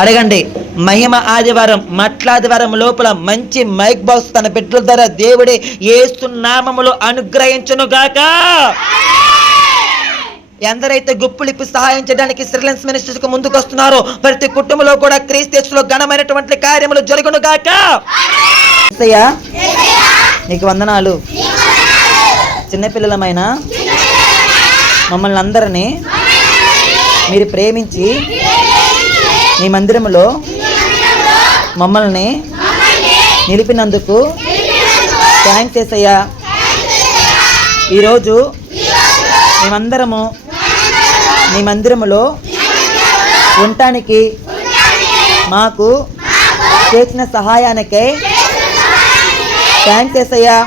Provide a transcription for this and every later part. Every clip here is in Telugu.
అడగండి. మహిమ ఆదివారం మట్లాదివారం లోపల మంచి మైక్ బాక్స్ తన బిడ్డల ద్వారా దేవుడే యేసు నామములో అనుగ్రహించును గాక. ఎందరైతే గుప్పులిప్పి సహాయం చేయడానికి శ్రీలెన్స్ మినిస్ట్రీస్ కు ముందుకు వస్తున్నారో ప్రతి కుటుంబంలో కూడా క్రీస్తులో ఘనమైనటువంటి కార్యములు జరుగును గాక. యేసయ్యా నీకు వందనాలు. చిన్నపిల్లలమైన మమ్మల్ని అందరినీ మీరు ప్రేమించి మీ మందిరములో మమ్మల్ని నిలిపినందుకు థ్యాంక్స్ యేసయ్యా. ఈరోజు మేమందరము మీ మందిరములో ఉండటానికి మాకు చేసిన సహాయానికే థ్యాంక్స్ యేసయ్యా.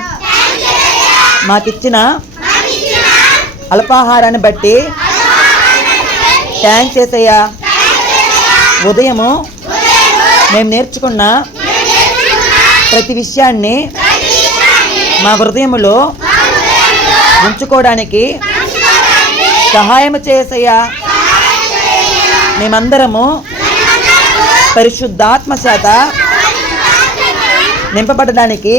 మాకిచ్చిన అల్పాహారాన్ని బట్టి థ్యాంక్స్ యేసయ్యా. ఉదయము మేము నేర్చుకున్న ప్రతి విషయాన్ని మా హృదయములో ఉంచుకోవడానికి సహాయం చేసయ్యా. మేమందరము పరిశుద్ధాత్మ చేత నింపబడడానికి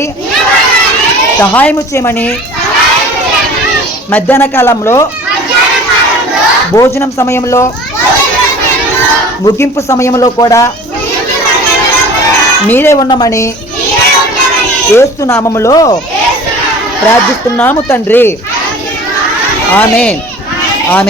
సహాయం చేయమని మధ్యాహ్న కాలంలో భోజనం సమయంలో ముగింపు సమయంలో కూడా మీరే ఉండమని యేసు నామములో ప్రార్థిస్తున్నాము తండ్రి. ఆమేన్. ఆమేన్.